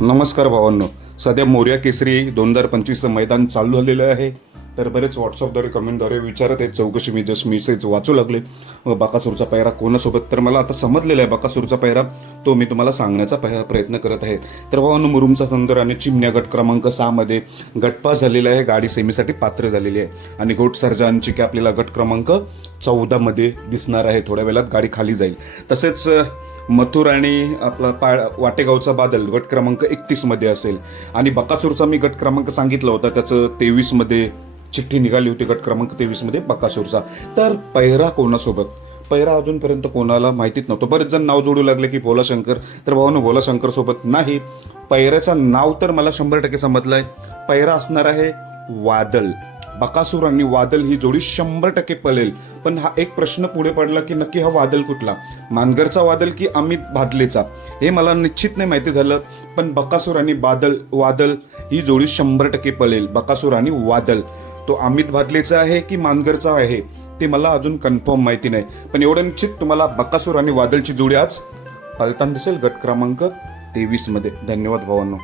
नमस्कार भावांनो. सध्या मोर्या केसरी दोन हजार पंचवीसचं मैदान चालू झालेलं आहे. तर बरेच व्हॉट्सअपद्वारे कमेंटद्वारे विचारत आहेत चौकशी मी जस्ट मेसेज वाचू लागले. बाकासूरचा पायरा कोणासोबत? तर मला आता समजलेला आहे बाकासूरचा पायरा. तो मी तुम्हाला सांगण्याचा प्रयत्न करत आहे. तर भावांनो मुरुमचा सुंदर आणि चिमण्या गट क्रमांक सहामध्ये गटपास झालेला आहे. गाडी सेमीसाठी पात्र झालेली आहे. आणि घोट सर्जांची की आपल्याला गट क्रमांक चौदामध्ये दिसणार आहे. थोड्या वेळात गाडी खाली जाईल. तसेच मथुर आणि आपला पा वाटेगावचा बादल गट क्रमांक एकतीसमध्ये असेल. आणि बकासूरचा मी गट क्रमांक सांगितला होता त्याचं तेवीसमध्ये चिठ्ठी निघाली होती गट क्रमांक तेवीसमध्ये बकासूरचा. तर पैरा कोणासोबत? पैरा अजूनपर्यंत कोणाला माहितीच नव्हतं. बरेच जण नाव जोडू लागले की भोलाशंकर. तर भावानं भोलाशंकर सोबत नाही. पैराचं नाव तर मला शंभर टक्के समजलंय. पैरा असणार आहे वादल. बकासूर आणि वादल ही जोडी शंभर टक्के पळेल. पण हा एक प्रश्न पुढे पडला की नक्की हा वादल कुठला? मानगरचा वादल की अमित भादलेचा? हे मला निश्चित नाही माहिती झालं पण बकासूर आणि बादल वादल ही जोडी शंभर टक्के पळेल. बकासूर आणि वादल. तो अमित भादलेचा आहे की मानगरचा आहे? ते मला अजून कन्फर्म माहिती नाही. पण एवढं निश्चित तुम्हाला बकासूर आणि वादलची जोडी आज पलताना दिसेल गट क्रमांक तेवीसमध्ये धन्यवाद भावांनो.